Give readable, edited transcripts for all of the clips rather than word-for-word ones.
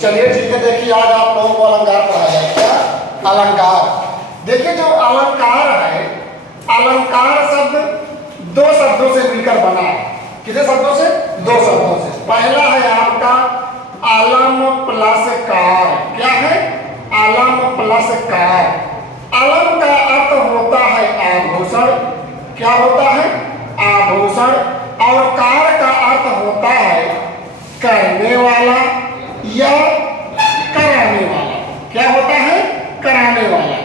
चलिए ठीक है, देखिए आज आप लोगों को अलंकार पढ़ा जाएगा। अलंकार, देखिए जो अलंकार है, अलंकार शब्द दो शब्दों से मिलकर बना है। कितने शब्दों से? दो शब्दों से। पहला है आपका अलम प्लस कार। क्या है? अलम प्लस कार। अलम का अर्थ होता है आभूषण। क्या होता है? आभूषण। और कार का अर्थ होता है करने वाला या कराने वाला। क्या होता है? कराने वाला।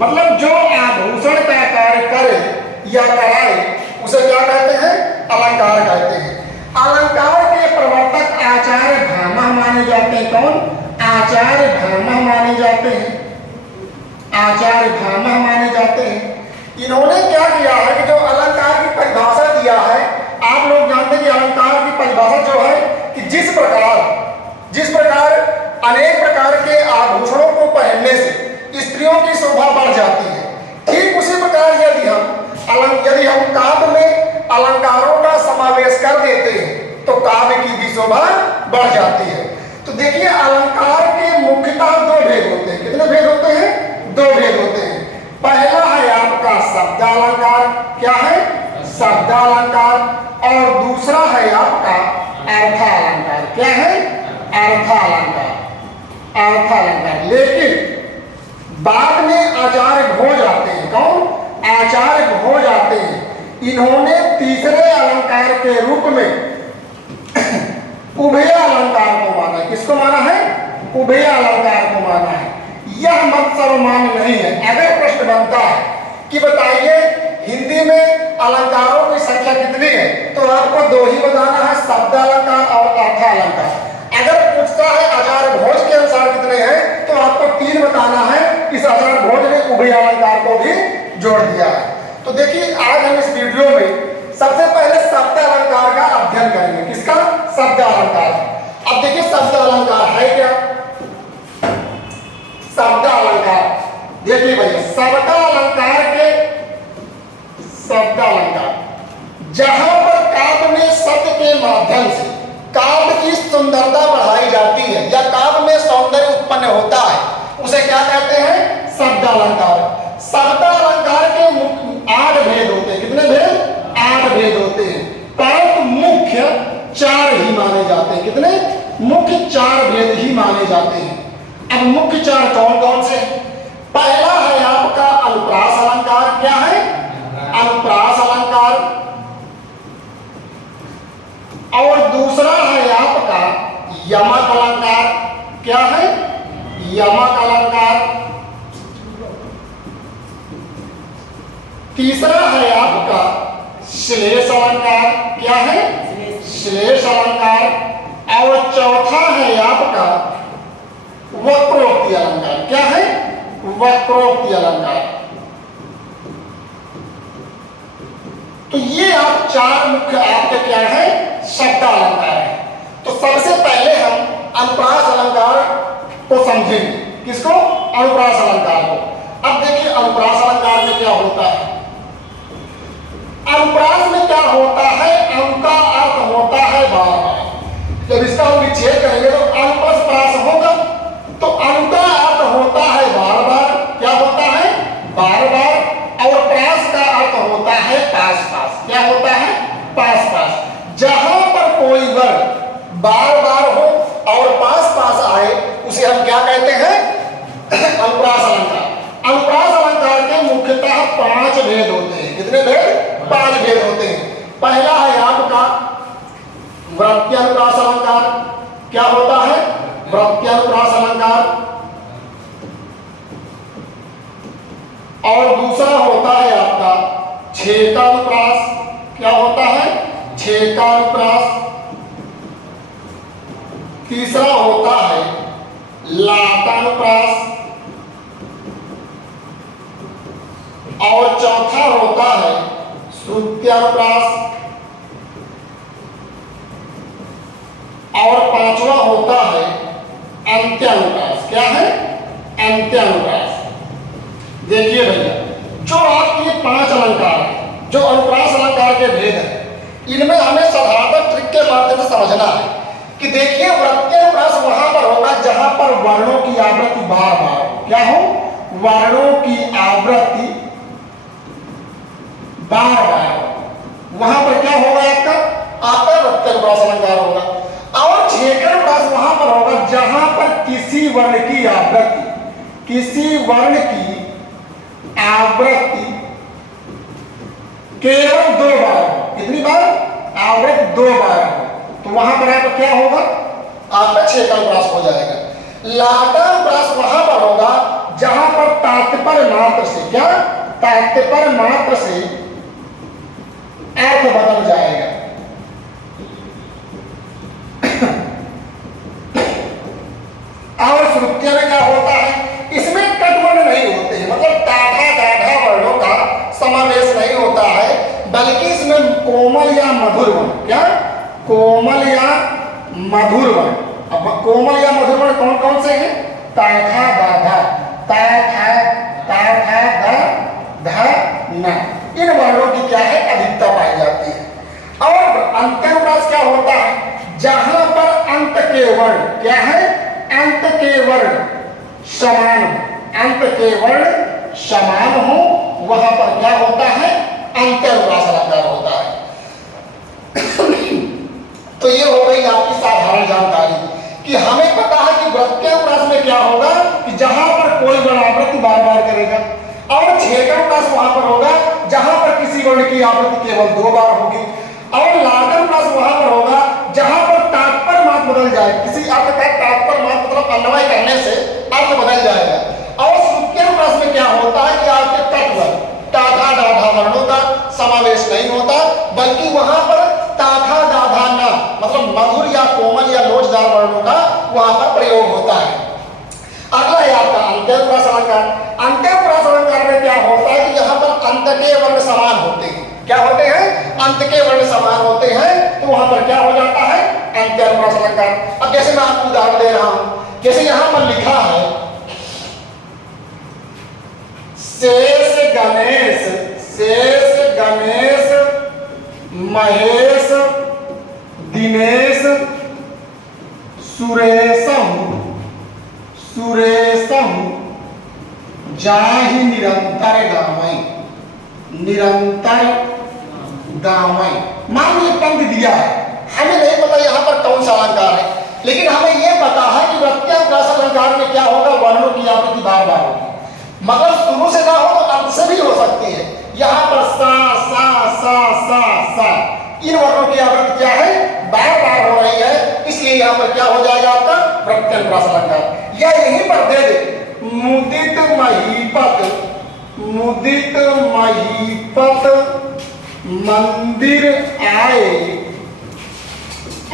मतलब जो आभूषण का कार्य करे या कराए उसे क्या कहते हैं? अलंकार कहते हैं। अलंकार के प्रवर्तक आचार्य भामह माने जाते हैं। कौन? आचार्य भामह माने जाते हैं। आचार्य भामह माने जाते हैं। इन्होंने क्या किया है कि जो अलंकार की परिभाषा दिया है, आप लोग जानते हैं कि अलंकार की परिभाषा जो है कि जिस प्रकार अनेक प्रकार के आभूषणों को पहनने से स्त्रियों की शोभा बढ़ जाती है, ठीक उसी प्रकार यदि हम काव्य में अलंकारों का समावेश कर देते हैं तो काव्य की भी शोभा बढ़ जाती है। तो देखिए अलंकार के मुख्यतः दो भेद होते हैं। कितने भेद होते हैं? दो भेद होते हैं। पहला है आपका शब्दालंकार। क्या है? शब्दालंकार। और दूसरा है आपका अर्थालंकार। क्या है? अर्थालंकार। अर्थालंकार। लेकिन बाद में आचार्य भोज आते हैं। कौन? आचार्य भोज आते हैं। इन्होंने तीसरे अलंकार के रूप में उभय अलंकार को माना है। किसको माना है? उभय अलंकार को माना है। यह मत सर्वमान्य नहीं है। अगर प्रश्न बनता है कि बताइए हिंदी में अलंकारों की संख्या कितनी है, तो आपको दो ही बताना है, शब्दालंकार और अर्थालंकार। अगर पूछता है आचार्य भोज के अनुसार कितने हैं, तो आपको 3 बताना है। इस आचार्य भोज ने उभय अलंकार को भी जोड़ दिया है। तो देखिए आज हम इस वीडियो में सबसे पहले शब्दालंकार का अध्ययन करेंगे। किसका? शब्दालंकार। अब देखिए शब्दालंकार है क्या? शब्दालंकार देखिए भैया, शब्दालंकार जहां पर काव्य में शब्द के माध्यम से काव्य की सुंदरता बढ़ाई जाती है या काव्य में सौंदर्य उत्पन्न होता है, उसे क्या कहते हैं? शब्दालंकार। शब्दालंकार के 8 भेद होते हैं। कितने भेद? 8 भेद होते हैं। परंतु मुख्य 4 ही माने जाते हैं। कितने? मुख्य 4 भेद ही माने जाते हैं। अब मुख्य 4 कौन कौन से? पहला है आपका अनुप्रास अलंकार। क्या है? अनुप्रास अलंकार। और दूसरा है आपका यमक अलंकार। क्या है? यमक अलंकार। तीसरा है आपका श्लेष अलंकार। क्या है? श्लेष अलंकार। और चौथा है आपका वक्रोक्ति अलंकार। क्या है? वक्रोक्ति अलंकार। तो ये आप 4 मुख्य आपके क्या है? शब्दालंकार है। तो सबसे पहले हम अनुप्रास अलंकार को समझेंगे। किसको? अनुप्रास अलंकार को। अब देखिए अनुप्रास अलंकार में क्या होता है। अनुप्रास में क्या होता है? अनु का अर्थ होता है बार। जब इसका हम विच्छेद करेंगे तो अनुप्रास प्रास होगा, तो अनु का अर्थ होता है बार बार। क्या होता है? बार बार। और प्रास का अर्थ होता है पास पास। क्या होता है? पास पास। जहां पर कोई वर्ड बार बार हो और पास पास आए उसे हम क्या कहते हैं? अनुप्रास अलंकार। अनुप्रास अलंकार के मुख्यतः 5 भेद होते हैं। कितने भेद? 5 भेद होते हैं। पहला है आपका वृत्त्यनुप्रास अलंकार। क्या होता है? वृत्त्यनुप्रास अलंकार। और दूसरा होता है आपका छेकानुप्रास। क्या होता है? छेकानुप्रास। तीसरा होता है लातानुप्रास। और चौथा होता है श्रुत्यानुप्रास। और 5वां होता है अंत्यानुप्रास। क्या है? अंत्यानुप्रास। देखिए भैया, जो आपके 5 अलंकार है, जो अनुप्रास अलंकार के भेद है, इनमें हमें साधारण ट्रिक के माध्यम से समझना है कि देखिए वृत्त्यनुप्रास वहां पर आवृत्ति बार बार हो। क्या हो? वर्णों की आवृत्ति बार बार हो। वहां पर क्या होगा? आपका प्रत्यनुप्रास अलंकार होगा। और छेकरप्रास वहां पर होगा जहां पर किसी वर्ण की आवृत्ति केवल 2 बार हो। कितनी बार? आवृत्ति 2 बार हो, तो वहां पर आपका क्या होगा? आपका छेकरप्रास हो जाएगा। लाटाप्रास वहां पर होगा जहां पर तात्पर्य मात्र से तात्पर्य मात्र से अर्थ बदल जाएगा। और श्रुतियों में क्या होता है? इसमें कटवर्ण नहीं होते हैं, मतलब टाढ़ा गाढ़ा वर्णों का समावेश नहीं होता है, बल्कि इसमें कोमल या मधुर वर्ण। क्या? कोमल या मधुर वर्ण। अब कोमल या मधुर वर्ण कौन कौन से हैं? टाढ़ा गाढ़ा, न, इन वर्णों की क्या है? अधिकता पाई जाती है। और अंत्यनुप्रास क्या होता है? जहां पर अंत के वर्ण क्या है? अंत के वर्ण समान हो, अंत के वर्ण समान हो, वहां पर क्या होता है? अंत्यनुप्रास अलंकार होता है। तो ये हो गई आपकी साधारण जानकारी कि हमें पता है कि प्रत्यनुप्रास में क्या होगा कि जहां पर कोई वर्ण आवृत्ति बार बार करेगा, और छेदनुप्रास वहां पर होगा जहां पर किसी वर्ण की आवृत्ति केवल 2 बार होगी, और लाटनुप्रास वहां पर होगा जहां पर तात्पर्य मात्र बदल जाए, किसी अर्थ का तात्पर्य मात्र मतलब अन्वय करने से अर्थ बदल जाएगा। और श्रुत्यनुप्रास में क्या होता है कि आपके तत्व टाढ़ा डाढ़ा वर्णों का समावेश नहीं होता, बल्कि वहां पर टाढ़ा डाढ़ा न मतलब मधुर या कोमल या लोचदार वर्णों का वहां पर प्रयोग होता है। अगला है आपका अंत्यनुप्रास अलंकार। अंत्यनुप्रास अलंकार में क्या होता है कि यहाँ पर अंत के वर्ण समान होते हैं। क्या होते हैं? अंत के वर्ण समान होते हैं, तो वहां पर क्या हो जाता है? अंत्यनुप्रास अलंकार। अब जैसे मैं आपको उदाहरण दे रहा हूं, जैसे यहां पर लिखा है शेष गणेश महेश दिनेश सुरेशम जाहि निरंतर गावै। मान लीजिए पंक्ति दिया है, हमें नहीं पता यहाँ पर कौन सा अलंकार है, लेकिन हमें यह पता है कि प्रत्यनुप्रास अलंकार में क्या होगा? वर्णों की आवृत्ति बार बार होगी, मगर शुरू से ना हो तो अंत से भी हो सकती है। यहाँ पर सा सा सा सा सा इन वर्णों की आवृत्ति क्या है? बार बार हो रही है, इसलिए यहाँ पर क्या हो जाएगा? आपका प्रत्यनुप्रास अलंकार। या यहीं पर दे दे मुदित महीपत मंदिर आए,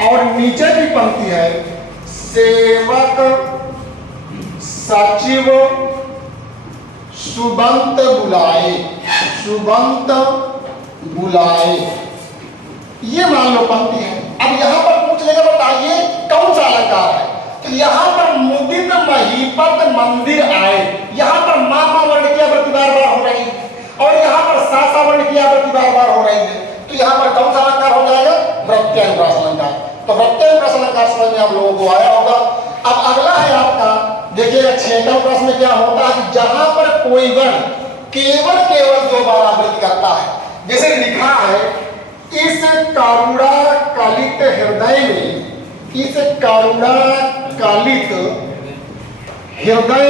और नीचे की पंक्ति है सेवक सचिव सुबंत बुलाए। ये मान लो पंक्ति है। अब यहां पर पूछ लेगा बताइए कौन सा अलंकार है? तो यहां पर मुदित महीपत मंदिर आए, यहां पर मामा वर्ण की आवृत्ति बार बार हो रही है, और यहां पर सासा वर्ण की आवृत्ति बार बार हो रही है, तो यहां पर कौन सा अलंकार हो जाएगा? प्रत्यनुप्रास अलंकार। तो प्रत्यनुप्रास अलंकार समझ में आप लोगों को आया होगा। अब अगला है आपका, देखिएगा छेदनुप्रास में क्या होता है कि जहां पर कोई वर्ण केवल 2 बार आवृत्ति करता है, जैसे लिखा है इस करुणा कलित हृदय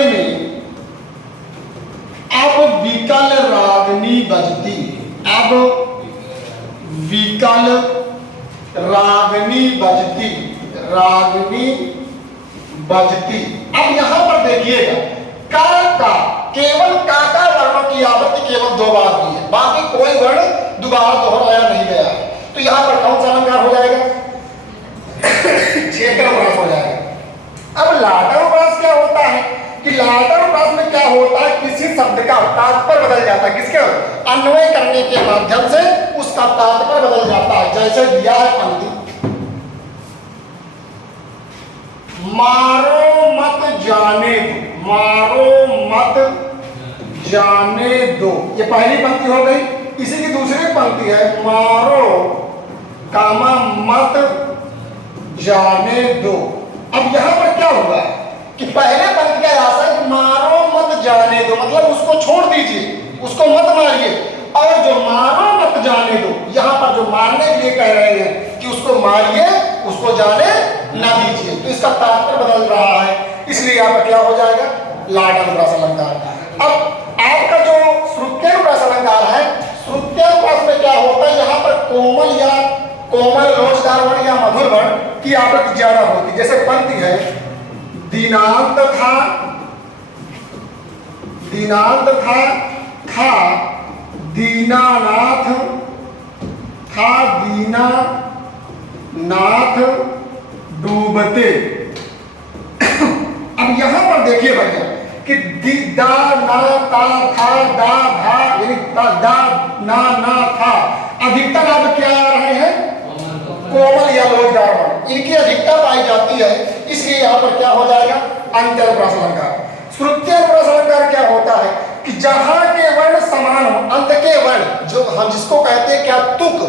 में अब विकल रागनी बजती, अब यहां पर देखिएगा का केवल काका वर्णों की आवृत्ति केवल 2 बार हुई है, बाकी कोई वर्ण दोबारा दोहराया नहीं गया है, तो यहां पर कौन सा अलंकार हो जाएगा? छेदनुप्रास हो जाएगा। अब लाटनुप्रास क्या होता है कि लाटनुप्रास में क्या होता है? किसी शब्द का तात्पर्य बदल जाता है, किसके? अन्वय करने के माध्यम से उसका तात्पर्य बदल जाता है। जैसे दिया है पंक्ति मारो मत जाने दो, ये पहली पंक्ति हो गई। इसी की दूसरी पंक्ति है मारो कामा मत जाने दो। अब यहां पर क्या हुआ कि पहले पंक्ति का आशा है मारो मत जाने दो, मतलब उसको छोड़ दीजिए, उसको मत मारिए। और जो मारो मत जाने दो, यहाँ पर जो मारने के लिए कह रहे हैं कि उसको मारिए, उसको जाने ना दीजिए, तो इसका तात्पर्य बदल रहा है। इसलिए यहाँ पर क्या हो जाएगा, लाडानुप्रास अलंकार। अब आपका जो श्रुत्यनुप्रास अलंकार है, श्रुत्यनुप्रास में क्या होता है, यहाँ पर कोमल लोचदार वर्ण या मधुर वर्ण की आवृत्ति ज्यादा होती। जैसे पंक्ति है, दीनांत था दीनानाथ था दीनानाथ डूबते। अब यहां पर देखिए भैया कि दा ना ता था दा भा यानी दा ना था, अधिकतर अब क्या आ रहे हैं, कोमल या लोचदार वर्ण, इनकी अधिकता पाई जाती है। इसलिए यहां पर क्या हो जाएगा, अंत्यानुप्रास अलंकार। श्रुत्यनुप्रास अलंकार क्या होता है कि जहां के वर्ण समान हो, अंत के वर्ण जो हम जिसको कहते हैं क्या, तुक,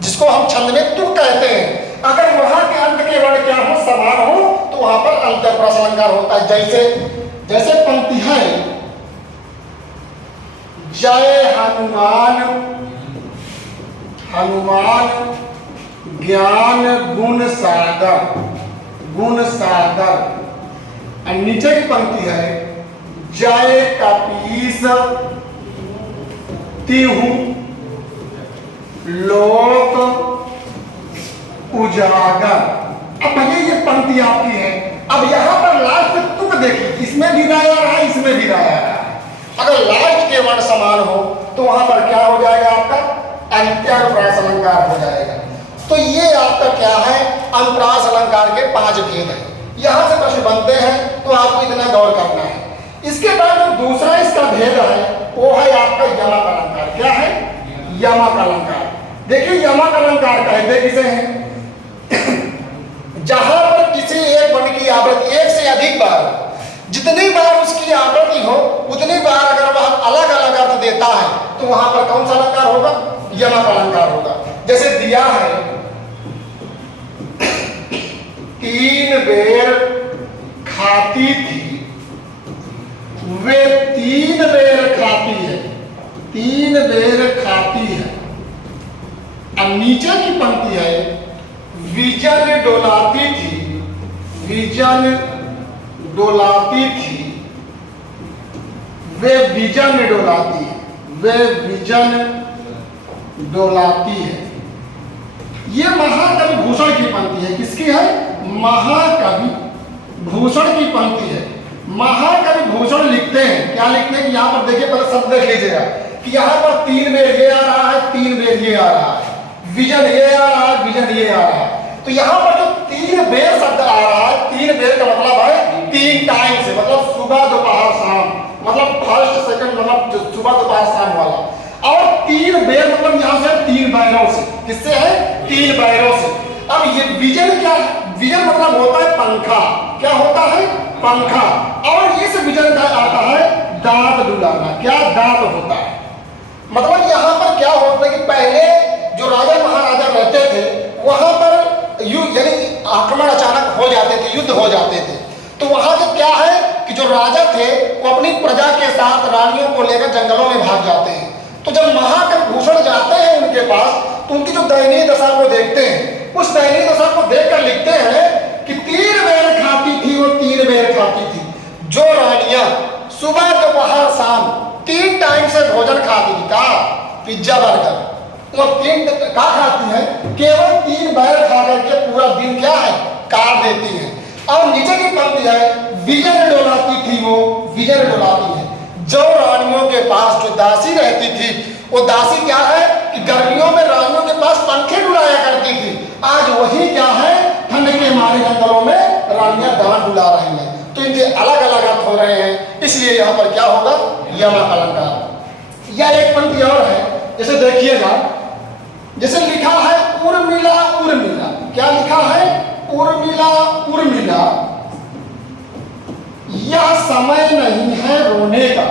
जिसको हम छंद में तुक कहते हैं, अगर वहां के अंत के वर्ण क्या हो, समान हो, तो वहां पर अंत्यानुप्रास अलंकार होता है। जैसे पंक्ति है, जय हनुमान ज्ञान गुण सागर। और नीचे की पंक्ति है, जय कपीस तिहु लोक उजागर। अब भैया ये पंक्ति आपकी है। अब यहां पर लास्ट तुक देखिए, इसमें भी राय आ रहा है, इसमें भी राय आ रहा है। अगर लास्ट के वर्ण समान हो तो वहां पर क्या हो जाएगा, आपका अंत्यानुप्रास अलंकार हो जाएगा। तो ये आपका क्या है, अनुप्रास अलंकार के 5 भेद हैं। यहां से प्रश्न बनते हैं तो आपको इतना गौर करना है। इसके बाद जो दूसरा इसका भेद है वो है आपका यमक अलंकार। क्या है, यमक अलंकार। देखिए यमक अलंकार कहते किसे हैं, जहां पर किसी एक वर्ण की आवृत्ति एक से अधिक बार, जितनी बार उसकी आवृत्ति हो उतनी बार अगर वह अलग अलग अर्थ देता है तो वहां पर कौन सा अलंकार होगा, यमक अलंकार होगा। जैसे दिया है, 3 बेर खाती थी, वे 3 बेर खाती है, 3 बेर खाती है। अब नीचे की पंक्ति है, विजन डोलाती थी, विजन डोलाती थी, वे विजन डोलाती है, वे विजन डोलाती है। ये महाकवि भूषण की पंक्ति है। किसकी है, महाकवि भूषण की पंक्ति है। महाकवि भूषण लिखते हैं, क्या लिखते हैं, यहाँ पर देखिए, पहले शब्द देख लीजिएगा कि यहाँ पर 3 बेर ये आ रहा है, 3 बेर ये आ रहा है, विजन ये आ रहा है, विजन ये आ रहा है। तो यहाँ पर जो 3 बेर शब्द आ रहा है, 3 बेर का मतलब है 3 टाइम से, मतलब सुबह दोपहर शाम, मतलब फर्स्ट सेकंड, मतलब सुबह दोपहर शाम वाला। और 3 बेर मतलब यहाँ से 3 बैरों से, किससे है, 3 बैरों से। अब ये विजन क्या है, विजन मतलब होता है पंखा। क्या होता है, पंखा। और इस विजन का आता है दांत डुलाना। क्या, दांत होता है। मतलब यहाँ पर क्या होता है कि पहले जो राजा महाराजा रहते थे वहां पर युद्ध यानी आक्रमण अचानक हो जाते थे, युद्ध हो जाते थे। तो वहां से क्या है कि जो राजा थे वो अपनी प्रजा के साथ रानियों को लेकर जंगलों में भाग जाते हैं। तो जब महाकवि भूषण जाते हैं उनके पास तो उनकी जो दयनीय दशा को देखते हैं, उस दयनीय दशा को देखकर लिखते हैं कि 3 बेर खाती थी, वो 3 बेर खाती थी। जो रानियां सुबह दोपहर शाम 3 टाइम से भोजन खाती थी, का पिज्जा बर्गर, वो 3 का खाती है, केवल 3 बेर खा करके पूरा दिन क्या है, काट देती है। और नीचे की पंक्ति है, विजन डोलाती थी, वो विजन डोलाती है। जो रानियों के पास जो दासी रहती थी, वो दासी क्या है कि गर्मियों में रानियों के पास पंखे डुलाया करती थी। आज वही क्या है, ठंड के मारे जंगलों में रानियां दांत डुला रही हैं। तो इनके अलग अलग अर्थ हो रहे हैं। इसलिए यहाँ पर क्या होगा, यमक अलंकार। या एक पंक्ति और है, जैसे देखिएगा, जैसे लिखा है उर्मिला उर्मिला। क्या लिखा है, उर्मिला उर्मिला, यह समय नहीं है रोने का,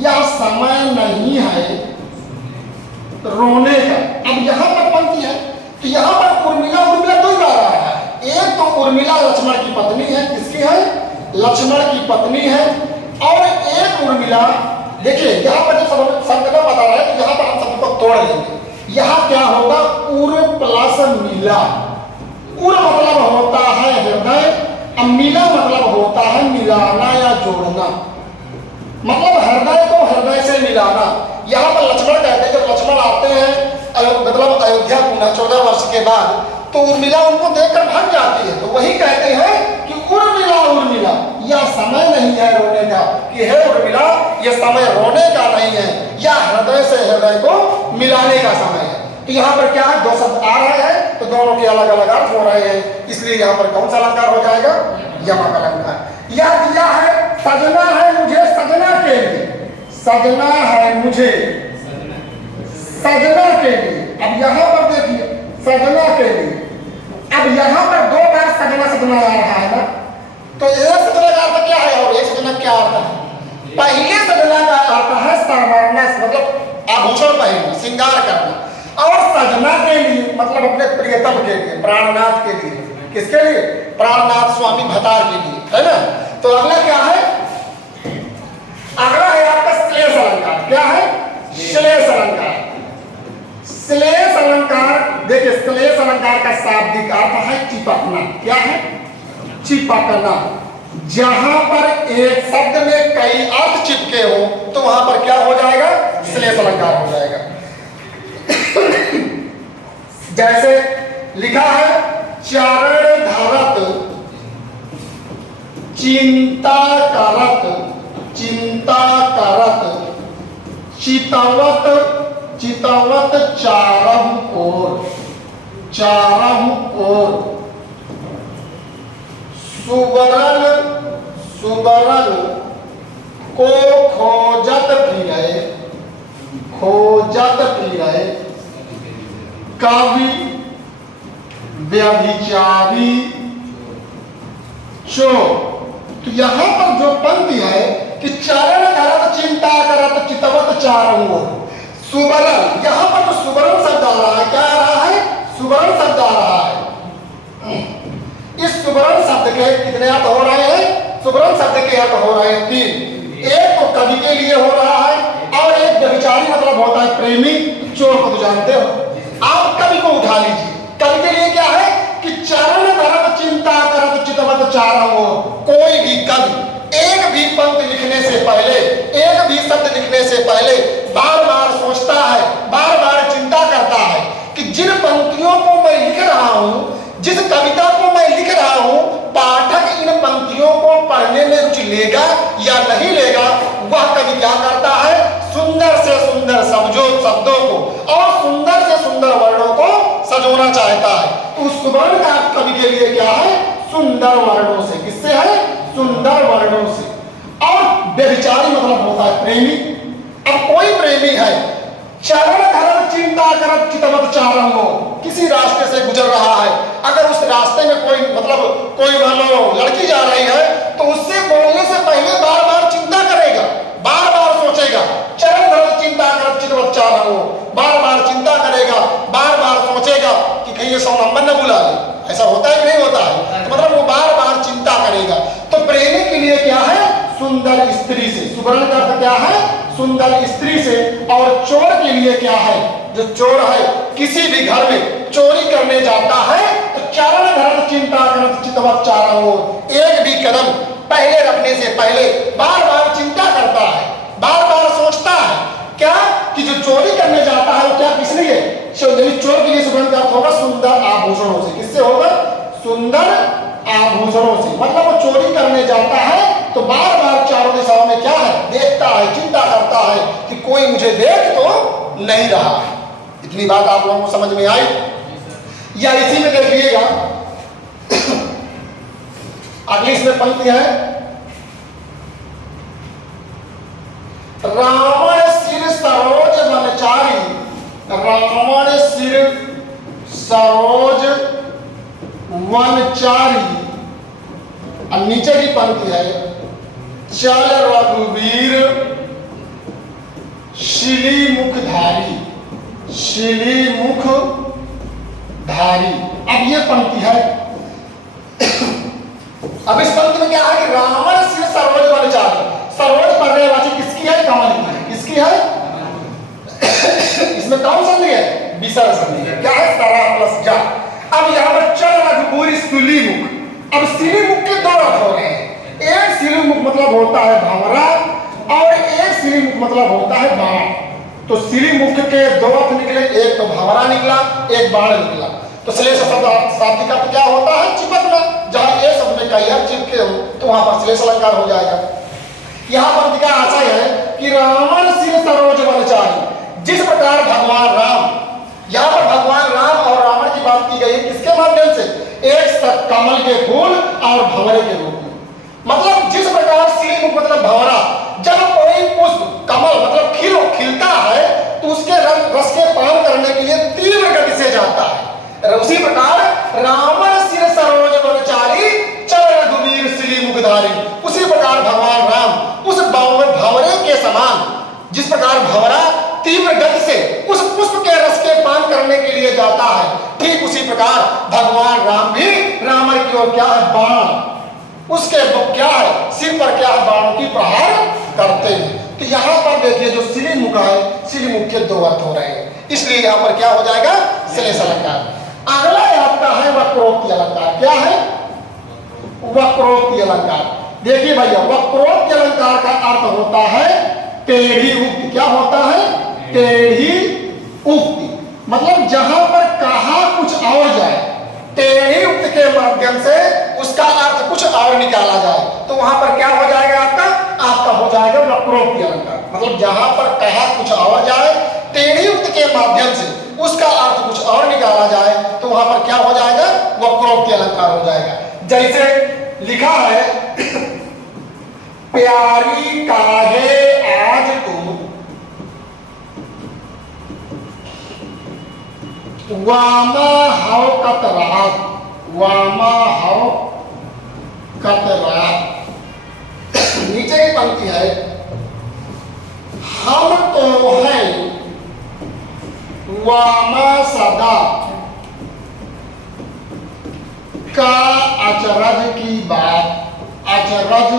यह समय नहीं है रोने का। अब यहां पर पंक्ति है तो यहां पर उर्मिला उर्मिला 2 बार आ रहा है। एक तो उर्मिला लक्ष्मण की पत्नी है, किसकी है, लक्ष्मण की पत्नी है और एक उर्मिला। देखिए यहाँ पर जब शब्द का बता रहा है तो यहाँ पर हम शब्द को तोड़ लेंगे। यहाँ क्या होगा, उर प्लस मिला। उर मतलब होता है हृदय, अब मिला मतलब होता है मिलाना या जोड़ना, मतलब हृदय को हृदय से मिलाना। यहाँ पर लक्ष्मण कहते हैं, जब लक्ष्मण आते हैं मतलब अयोध्या पुनः 14 वर्ष के बाद, तो उर्मिला उनको देखकर भाग जाती है। तो वही कहते हैं कि उर्मिला उर्मिला, यह समय नहीं है रोने का, कि हे उर्मिला यह समय रोने का नहीं है, या हृदय से हृदय को मिलाने का समय है। तो यहाँ पर क्या है, दो शब्द आ रहे हैं तो दोनों के अलग अलग अर्थ हो रहे हैं, इसलिए यहाँ पर कौन सा अलंकार हो जाएगा, यमक अलंकार। यह दिया है सजना है मुझे सजना के लिए, सजना है मुझे सजना के लिए। अब यहाँ पर देखिए सजना के लिए, अब यहाँ पर दो बार सजना सजना आ रहा है ना, तो एक सजना का अर्थ क्या है और एक सजना क्या अर्थ है। पहले सजना का अर्थ है सर्वांगना, मतलब आभूषण पहनना, श्रृंगार करना, और सजना के लिए मतलब अपने प्रियतम के लिए, प्राणनाथ के लिए। किसके लिए, प्राणनाथ स्वामी भतार के लिए, है ना। तो अगला क्या है, अगला है आपका श्लेष अलंकार। क्या है, श्लेष अलंकार। श्लेष अलंकार, देखिए श्लेष अलंकार का शाब्दिक अर्थ है चिपकना। क्या है, चिपकना। जहां पर एक शब्द में कई अर्थ चिपके हो तो वहां पर क्या हो जाएगा, श्लेष अलंकार हो जाएगा। जैसे लिखा है, चरण धरत चिंता करत, चिंता करत चितवत, चितवत चारहु ओर, चारहु ओर सुवरण, सुवरण को खोजत फिरे, खोजत फिरे कवि व्यभिचारी चोर। तो यहां पर जो पंक्ति है कि चरण धरत चिंता करत चितवत चारहु ओर, सुवर्ण, यहां पर जो सुवर्ण शब्द आ रहा है, क्या आ रहा है, सुवर्ण शब्द आ रहा है। इस सुवर्ण शब्द के कितने अर्थ हो रहे हैं, सुवर्ण शब्द के अर्थ हो रहे हैं तीन। एक तो कवि के लिए हो रहा है और एक व्यभिचारी मतलब होता है प्रेमी, चोर को तो जानते हो। आप कवि को उठा लीजिए, कवि के लिए क्या है कि चरण धरत चिंता करत चितवत चारहु ओर। कोई भी कवि एक भी पंक्ति लिखने से पहले, एक भी शब्द लिखने से पहले बार बार सोचता है, बार बार चिंता करता है कि जिन पंक्तियों को मैं लिख रहा हूं, जिस कविता को मैं लिख रहा हूं, पाठक इन पंक्तियों को पढ़ने में रुचि लेगा या नहीं लेगा। वह कवि क्या करता है, सुंदर से सुंदर शब्दों को और सुंदर से सुंदर वर्णों को सजोना चाहता है। उस सुवर्ण का कवि के लिए क्या है, सुंदर वर्णों से। किससे है, सुंदर वर्णों से। और व्यभिचारी मतलब होता है प्रेमी। अब कोई प्रेमी है, चरण धरत चिंता करत चितवत चारहु ओर, किसी रास्ते से गुजर रहा है, अगर उस रास्ते में कोई मतलब कोई मान लो लड़की जा रही है तो उससे बोलने से पहले बार बार चिंता करेगा, बार बार सोचेगा। चरण धरत चिंता करत चितवत चारहु ओर, बार बार चिंता करेगा, बार बार सोचेगा कि कहीं ये 100 नंबर न बुला ले। ऐसा होता है कि नहीं होता है, तो मतलब वो बार बार चिंता करेगा। तो प्रेमी के लिए क्या है, सुंदर स्त्री से। सुवर्ण का अर्थ क्या है, सुंदर स्त्री से। और चोर के लिए क्या है, जो चोर है किसी भी घर में चोरी करने जाता है तो चरण धरत चिंता करत चितवत चारहु ओर, एक भी कदम पहले रखने से पहले बार बार चिंता करता है, बार बार सोचता है। क्या कि जो चोरी करने जाता है वो क्या किस लिए, चोर के लिए सुवर्ण का अर्थ होगा सुंदर आभूषणों से। किससे होगा, सुंदर आभूषणों से। मतलब वो चोरी करने जाता है तो बार बार चारों दिशाओं में क्या है, देखता है, चिंता करता है कि कोई मुझे देख तो नहीं रहा है। इतनी बात आप लोगों को समझ में आई। या इसी में देखिएगा अगली इसमें पंक्ति है, रावण सिर सरोज वनचारी, रावण सिर सरोज वनचारी। और नीचे की पंक्ति है, चल रघुवीर शिली मुखधारी, शिली मुखधारी। अब ये पंक्ति है अब इस पंक्ति में क्या है कि रावण सिर सरोज बन चाली। सरोज पर्यायवाची किसकी है? कमल की है। किसकी है? इसमें कौन संधि है? विसर्ग संधि है। क्या है? सरा प्लस जा। अब यहाँ पर चल रघुपुरी सिलीमुख। अब सिलीमुख के दो अर्थ हो रहे हैं। एक सिलीमुख मतलब होता है भंवरा और एक सिलीमुख मतलब होता है बाण। तो सिलीमुख के दो अर्थ निकले, एक तो भंवरा निकला, एक बाण निकला। तो श्लेष शब्द शाब्दिक अर्थ क्या होता है? चिपकना। जहां ए शब्द में कई अर्थ चिपके हो तो वहां पर श्लेष अलंकार हो जाएगा। यहाँ पर क्या आशय है कि रावण सिर सरोज बन चाली। जिस प्रकार भगवान राम, यहाँ पर भगवान राम और रावण की बात की गई है किसके माध्यम से? एक कमल के फूल और भंवरे के रूप में। मतलब जिस प्रकार सिलीमुख मतलब भंवरा, जब कोई पुष्प कमल मतलब खिलता है तो उसके रस के पान करने के लिए तीव्र गति से जाता है। उसी प्रकार रावण सिर सरोज बन चाली चल रघुवीर सिलीमुखधारी। उसी प्रकार भगवान राम उस भंवरे के समान, जिस प्रकार भंवरा तीव्र गति से उस पुष्प के रस के पान करने के लिए जाता है, ठीक उसी प्रकार भगवान राम भी रावण की ओर क्या है? बाण। उसके क्या है? सिर पर क्या है? बाणों की प्रहार करते हैं। तो यहाँ पर देखिए जो सिलीमुख है, सिलीमुख के दो अर्थ हो रहे हैं, इसलिए यहाँ पर क्या हो जाएगा? श्लेष अलंकार। अगला आपका है वक्रोक्ति अलंकार। क्या है? वक्रोक्ति अलंकार। देखिए भैया, वक्रोक्ति अलंकार का अर्थ होता है टेढ़ी उक्ति। क्या होता है? टेढ़ी उक्ति। मतलब जहां पर कहा कुछ और जाए, टेढ़ी उक्ति के माध्यम से उसका अर्थ कुछ और निकाला जाए, तो वहां पर क्या हो जाएगा? आपका हो जाएगा वक्रोक्ति अलंकार। मतलब जहां पर कहा कुछ और जाए, टेढ़ी उक्ति के माध्यम से उसका अर्थ कुछ और निकाला जाए, तो वहां पर क्या हो जाएगा? वक्रोक्ति अलंकार हो जाएगा। जैसे लिखा है प्यारी काहे आज तुम वामा हव कत रात। वामा हव कत रात। नीचे की पंक्ति है हम तो हैं वामा सदा का अचरज की बात। अचरज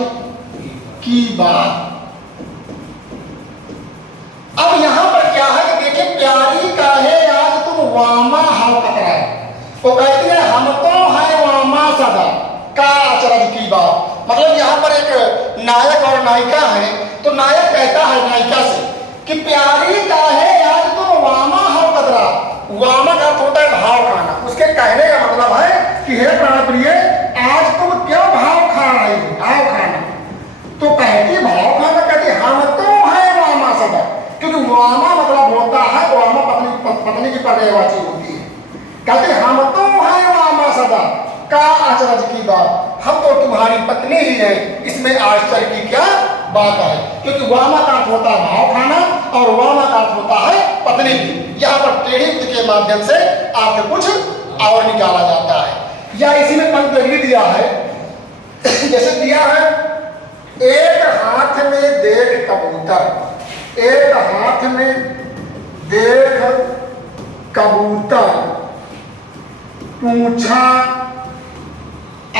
की बात। अब यहां पर क्या है कि देखिए, प्यारी काहे आज तुम वामा हव कत रात। वो कहती है हम तो हैं वामा सदा का अचरज की बात। मतलब यहाँ पर एक नायक और नायिका है, तो नायक कहता है नायिका से कि प्यारी काहे आज तुम वामा हव कत रात। वामा का अर्थ होता है भाव खाना। उसके कहने का मतलब है कि हे प्राण प्रिय, आज तुम क्यों भाव खा रही हो? भाव खाना। तो कहती भाव खाना, कहती हम तो है वामा सदा। क्योंकि वामा मतलब होता है, वामा पत्नी की पर्यायवाची होती है। कहते हम तो है वामा सदा का आचरज की बात। हम तो तुम्हारी पत्नी ही है, इसमें आश्चर्य की क्या बात है? क्योंकि वामा का अर्थ होता है भाव खाना और वामा का अर्थ होता है पत्नी की। यहाँ पर टेढ़ी उक्ति के माध्यम से आपको कुछ और निकाला जाता है। या इसी में पंक्ति अगली दिया है, जैसे दिया है एक हाथ में देख कबूतर। एक हाथ में देख कबूतर पूछा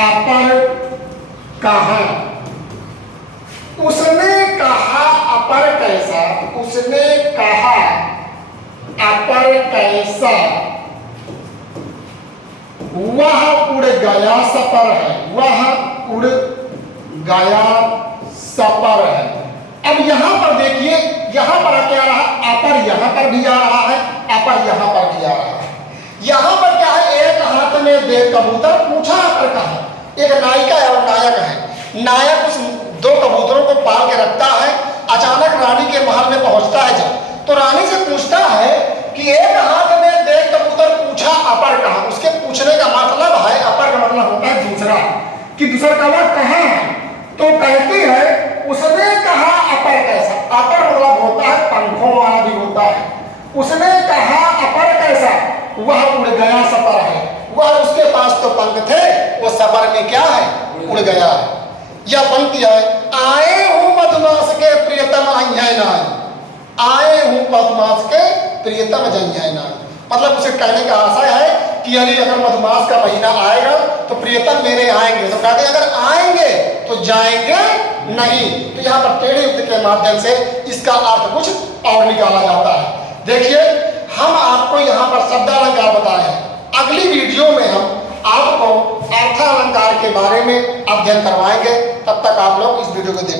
अपर कहा। उसने कहा अपर कैसा। उसने कहा अपर कैसा। वह उड़ गया सपर है। वह उड़ गया सपर है। अब यहां पर देखिए, यहां पर क्या रहा? अपर यहां पर भी आ रहा है, अपर यहां पर भी आ रहा है। यहां पर क्या है? एक हाथ में देख कबूतर पूछा अपर कहा। एक नायिका है और नायक है। नायक उस दो कबूतरों को पाल के रखता है। अचानक रानी के महल में पहुंचता है जब, तो रानी से पूछता है कि एक हाथ में देख कबूतर पूछा अपर कहा। उसके पूछने का मतलब है, अपर का मतलब होता है दूसरा, कि दूसरा कौवा कहाँ है। तो कहती है उसने कहा अपर कैसा। अपर मतलब होता है पंखों वाला भी होता है। उसने कहा अपर कैसा, वह उड़ गया सपर है। वह उसके पास तो पंख थे, वो सपर में क्या है? उड़ गया है। यह पंक्ति है आए हूं मधुमास के प्रियतम अञ्जनाय। आए हूं मधुमास के प्रियतम अञ्जनाय। मतलब उसे कहने का आशय है कि यदि अगर मधुमास का महीना आएगा तो प्रियतम मेरे आएंगे, तो कहते हैं अगर आएंगे तो जाएंगे नहीं। तो यहाँ पर टेढ़े युक्त के माध्यम से इसका अर्थ कुछ और निकाला जाता है। देखिए हम आपको यहाँ पर शब्दालंकार बताए हैं, अगली वीडियो में हम आपको अर्थालंकार के बारे में अध्ययन करवाएंगे। तब तक आप लोग इस वीडियो को देखें।